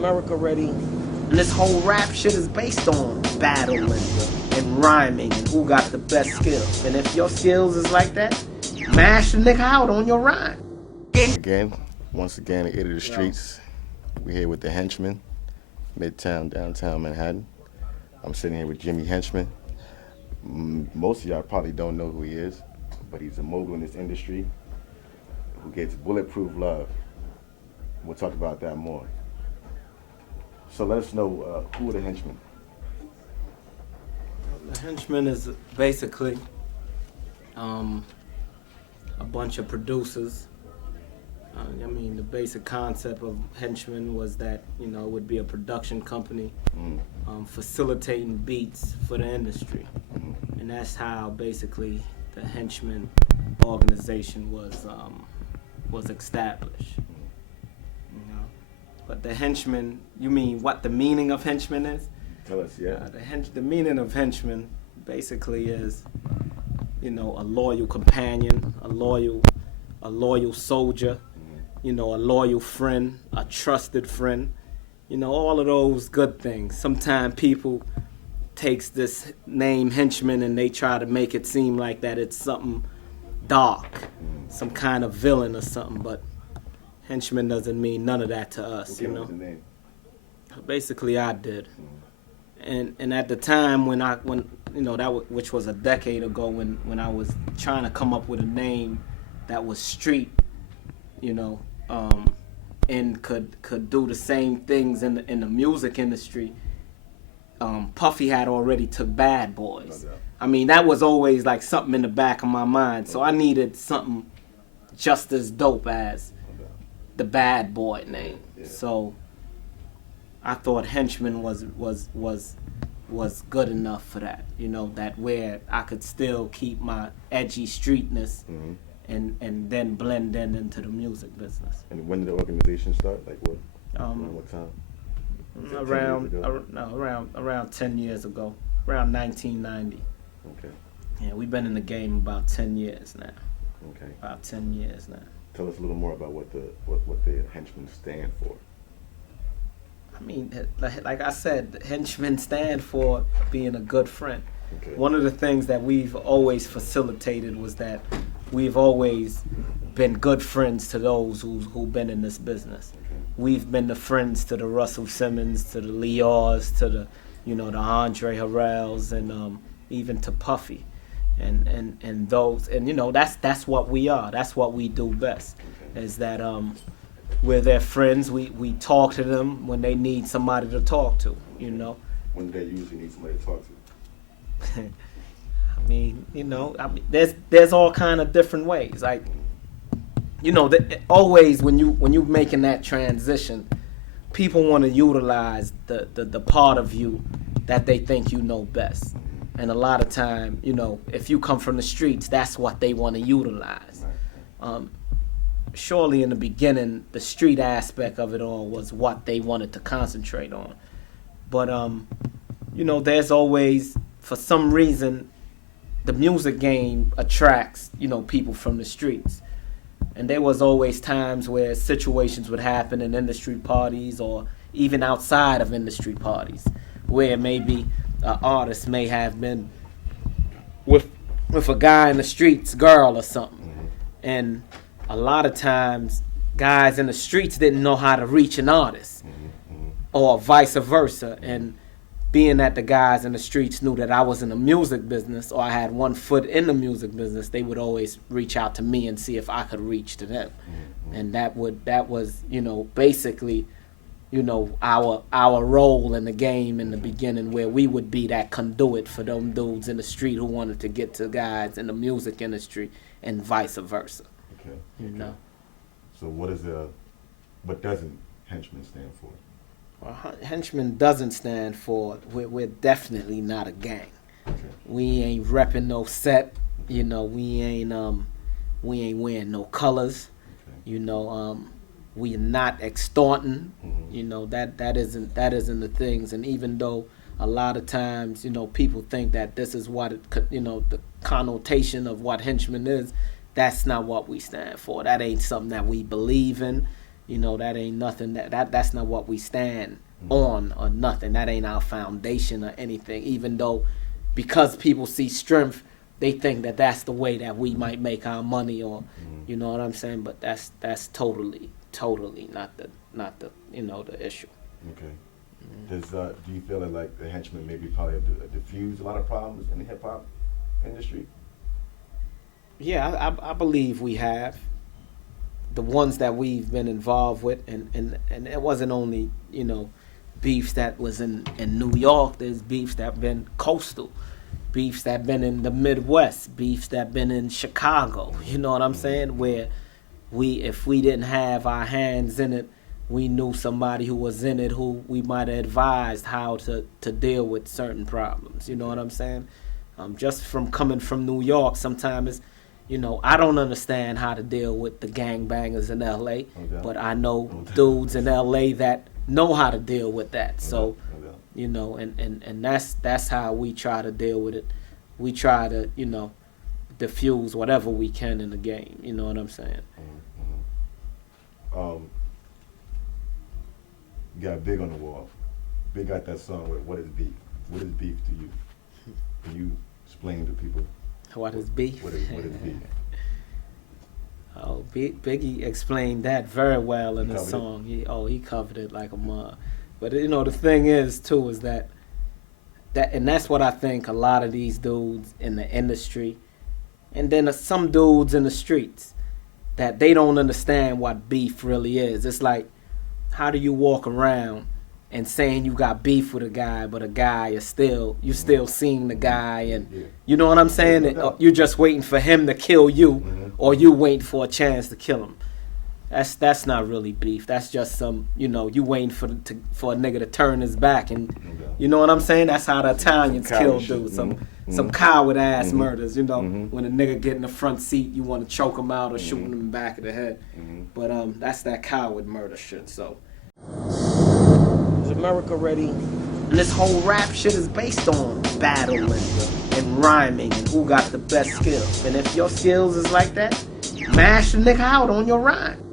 America ready? And this whole rap shit is based on battling and rhyming and who got the best skills. And if your skills is like that, mash the nigga out on your rhyme. Once again, at 8 of the Streets. We're here with the Henchman, Midtown, downtown Manhattan. I'm sitting here with Jimmy Henchman. Most of y'all probably don't know who he is, but he's a mogul in this industry who gets bulletproof love. We'll talk about that more. So let us know, who are the Henchmen? The Henchman is basically a bunch of producers. The basic concept of Henchman was that, it would be a production company facilitating beats for the industry. And that's how basically the Henchman organization was established. But the Henchman, you mean what the meaning of Henchman is? Tell us, yeah. The meaning of Henchman basically is, a loyal companion, a loyal soldier, a loyal friend, a trusted friend, all of those good things. Sometimes people takes this name Henchman and they try to make it seem like that it's something dark, some kind of villain or something, but Henchman doesn't mean none of that to us, The name? Basically, I did. And at the time which was a decade ago when I was trying to come up with a name that was street, and could do the same things in the music industry, Puffy had already took Bad Boys. That was always like something in the back of my mind. So I needed something just as dope as the Bad Boy name. Yeah. So I thought Henchman was good enough for that. That where I could still keep my edgy streetness. And then blend into the music business. And when did the organization start? Like what? Around what time? Around 10 years ago. Around 1990. Okay. Yeah, we've been in the game about 10 years now. Okay. About 10 years now. Tell us a little more about what the Henchmen stand for. Like I said, the Henchmen stand for being a good friend. Okay. One of the things that we've always facilitated was that we've always been good friends to those who've been in this business. Okay. We've been the friends to the Russell Simmons, to the Lears, to the the Andre Harrells, and even to Puffy, and those, and that's what we are. That's what we do best. Okay. Is that we're their friends. We talk to them when they need somebody to talk to. When do they usually need somebody to talk to? There's all kind of different ways. Like, always when you making that transition, people want to utilize the part of you that they think you know best. And a lot of time, if you come from the streets, that's what they want to utilize. Surely in the beginning, the street aspect of it all was what they wanted to concentrate on. But there's always, for some reason, the music game attracts, people from the streets. And there was always times where situations would happen in industry parties or even outside of industry parties where maybe an artist may have been with a guy in the streets, girl or something. And a lot of times, guys in the streets didn't know how to reach an artist or vice versa. And being that the guys in the streets knew that I was in the music business or I had one foot in the music business, they would always reach out to me and see if I could reach to them. And that was, basically, our role in the game in the beginning, where we would be that conduit for them dudes in the street who wanted to get to guys in the music industry and vice versa. Okay. So what doesn't Henchman stand for? Well, Henchman doesn't stand for, we're definitely not a gang. Okay. We ain't repping no set, we ain't wearing no colors, Okay. We are not extorting, that isn't the things. And even though a lot of times, people think that this is what the connotation of what Henchman is, that's not what we stand for. That ain't something that we believe in. You know, that ain't nothing. That's not what we stand on or nothing. That ain't our foundation or anything. Even though, because people see strength, they think that that's the way that we might make our money, or you know what I'm saying. But that's totally not the the issue. Okay. Do you feel that like the Henchman maybe probably have diffused a lot of problems in the hip hop industry? Yeah, I believe we have. The ones that we've been involved with, and it wasn't only, beefs that was in New York. There's beefs that been coastal, beefs that been in the Midwest, beefs that been in Chicago. You know what I'm saying? Where if we didn't have our hands in it, we knew somebody who was in it who we might have advised how to deal with certain problems. You know what I'm saying? Just from coming from New York, sometimes I don't understand how to deal with the gangbangers in L.A., but I know dudes in L.A. that know how to deal with that. So, and that's how we try to deal with it. We try to, diffuse whatever we can in the game. You know what I'm saying? You got Big on the Wall. Big got that song with What is Beef? What is beef to you? Can you explain to people? What is beef? What is beef? Oh, Biggie explained that very well in the song. He covered it like a mug. But the thing is too is that and that's what I think a lot of these dudes in the industry, and then some dudes in the streets, that they don't understand what beef really is. It's like, how do you walk around and saying you got beef with a guy, but a guy is still seeing the guy, and you know what I'm saying? You're just waiting for him to kill you, or you waiting for a chance to kill him. That's not really beef. That's just some, you waiting for a nigga to turn his back, and you know what I'm saying? That's how the Italians kill dudes. Some coward ass murders. When a nigga get in the front seat, you want to choke him out or shoot him in the back of the head. But that's that coward murder shit. So. Is America ready? And this whole rap shit is based on battling and rhyming and who got the best skills. And if your skills is like that, mash the nigga out on your rhyme.